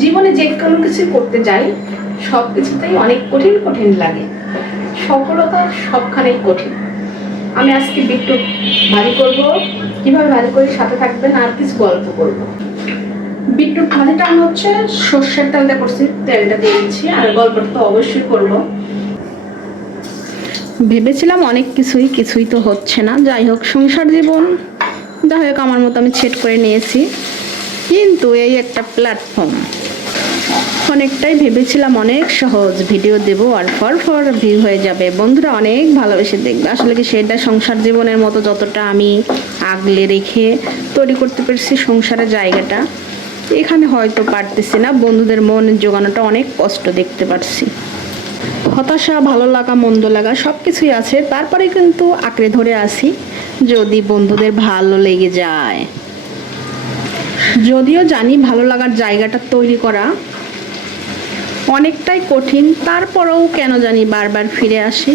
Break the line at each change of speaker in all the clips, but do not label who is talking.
জীবনে যে কোনো কিছু করতে যাই, সব কিছুতেই অনেক কঠিন কঠিন লাগে। সফলতা সবখানেই কঠিন। আমি আজকে বিট্টু ভাজি করব, কীভাবে ভাজি করি সাথে থাকবেন আর কিছু গল্প করব। বিট্টুর ভাজিটা আমি হচ্ছে, সর্ষের তেল দিয়ে করছি, তেলটা দিয়ে দিচ্ছি, আর গল্পটা তো অবশ্যই করব। ভেবেছিলাম অনেক কিছুই কিছুই তো হচ্ছে না। যাই হোক, সংসার জীবন, যাই হোক, আমার মতো আমি ছেট করে নিয়েছি। কিন্তু এই একটা প্ল্যাটফর্ম অনেকটাই ভেবেছিলাম অনেক সহজ ভিডিও দেব আর ফর ফর ভিউ হয়ে যাবে। বন্ধুরা অনেক ভালোবেসে দেখবে। আসলে কি সেটা সংসার জীবনের মতো যতটা আমি আগলে রেখে তৈরি করতে পেরেছি সংসারের জায়গাটা, এখানে হয়তো পারতেছি না। বন্ধুদের মন জোগানোটা অনেক কষ্ট দেখতে পারছি। হতাশা, ভালো লাগা, মন্দ লাগা সব কিছুই আছে। তারপরে কিন্তু আঁকড়ে ধরে আসি, যদি বন্ধুদের ভালো লেগে যায়। যদিও জানি ভালো লাগার জায়গাটা তৈরি করা অনেকটাই কঠিন, তারপরেও কেন জানি বারবার ফিরে আসি।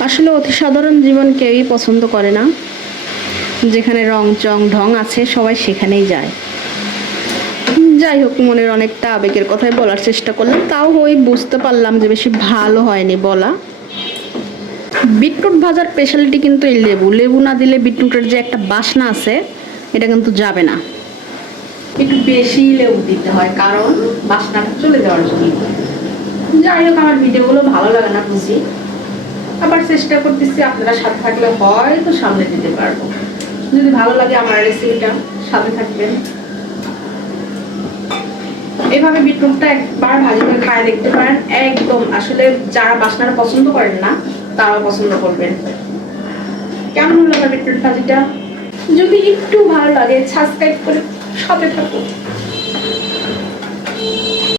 আসলে অতি সাধারণ জীবন কেউই পছন্দ করে না। যেখানে রং, চং, ঢং আছে, সবাই সেখানেই যায়। যাই হোক, মনের অনেকটা আবেগের কথাই বলার চেষ্টা করলাম। তাও ওই বুঝতে পারলাম যে বেশি ভালো হয়নি বলা। বিটরুট ভাজার স্পেশালিটি কিন্তু এই লেবু। লেবু না দিলে বিটরুটের যে একটা বাসনা আছে, এটা কিন্তু যাবে না। একটু বেশি লেবু দিতে হয়, কারণ বাসনাটা চলে যাওয়ার জন্য। যাই হোক, আমার ভিডিওগুলো ভালো লাগে না বুঝি। আবার চেষ্টা করতেছি, আপনারা সাথে থাকলে হয়তো সামনে দিতে পারব। যদি ভালো লাগে আমার রেসিপিটা সাথে থাকবেন। এভাবে বিটরুটটা একবার ভাজি করে খায় দেখতে পারেন। একদম, আসলে যারা বাসনাটা পছন্দ করেন না, তারাও পছন্দ করবেন। কেমন হলো আমার বিটরুট ভাজিটা? যদি একটু ভালো লাগে সাবস্ক্রাইব করে সাথে থাকো।